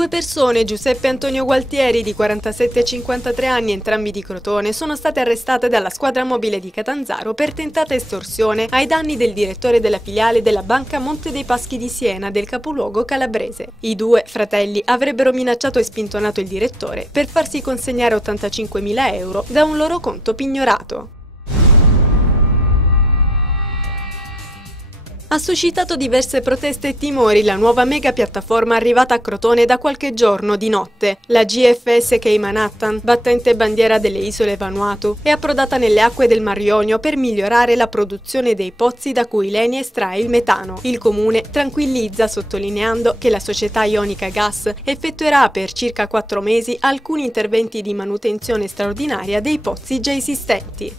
Due persone, Giuseppe Antonio Gualtieri di 47 e 53 anni, entrambi di Crotone, sono state arrestate dalla squadra mobile di Catanzaro per tentata estorsione ai danni del direttore della filiale della Banca Monte dei Paschi di Siena del capoluogo calabrese. I due fratelli avrebbero minacciato e spintonato il direttore per farsi consegnare 85.000 euro da un loro conto pignorato. Ha suscitato diverse proteste e timori la nuova mega piattaforma arrivata a Crotone da qualche giorno di notte. La GFS Key Manhattan, battente bandiera delle isole Vanuatu, è approdata nelle acque del Mar Ionio per migliorare la produzione dei pozzi da cui l'ENI estrae il metano. Il comune tranquillizza sottolineando che la società Ionica Gas effettuerà per circa 4 mesi alcuni interventi di manutenzione straordinaria dei pozzi già esistenti.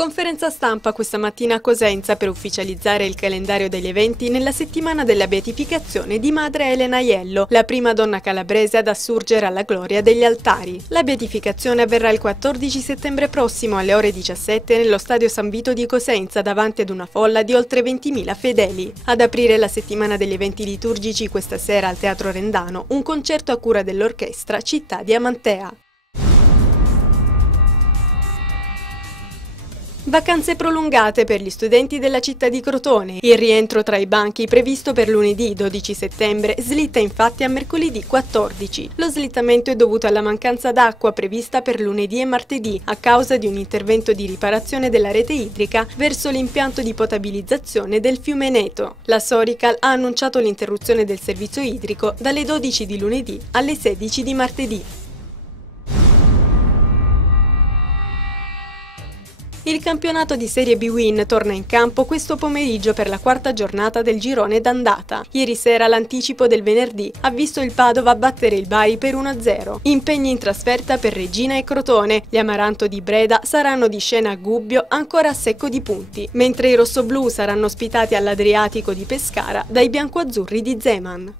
Conferenza stampa questa mattina a Cosenza per ufficializzare il calendario degli eventi nella settimana della beatificazione di Madre Elena Aiello, la prima donna calabrese ad assurgere alla gloria degli altari. La beatificazione avverrà il 14 settembre prossimo alle ore 17 nello stadio San Vito di Cosenza davanti ad una folla di oltre 20.000 fedeli. Ad aprire la settimana degli eventi liturgici questa sera al Teatro Rendano, un concerto a cura dell'orchestra Città di Amantea. Vacanze prolungate per gli studenti della città di Crotone. Il rientro tra i banchi previsto per lunedì 12 settembre slitta infatti a mercoledì 14. Lo slittamento è dovuto alla mancanza d'acqua prevista per lunedì e martedì a causa di un intervento di riparazione della rete idrica verso l'impianto di potabilizzazione del fiume Neto. La Sorical ha annunciato l'interruzione del servizio idrico dalle 12 di lunedì alle 16 di martedì. Il campionato di Serie B Win torna in campo questo pomeriggio per la quarta giornata del girone d'andata. Ieri sera l'anticipo del venerdì ha visto il Padova battere il Bari per 1-0. Impegni in trasferta per Reggina e Crotone. Gli Amaranto di Breda saranno di scena a Gubbio ancora a secco di punti, mentre i rossoblù saranno ospitati all'Adriatico di Pescara dai biancoazzurri di Zeman.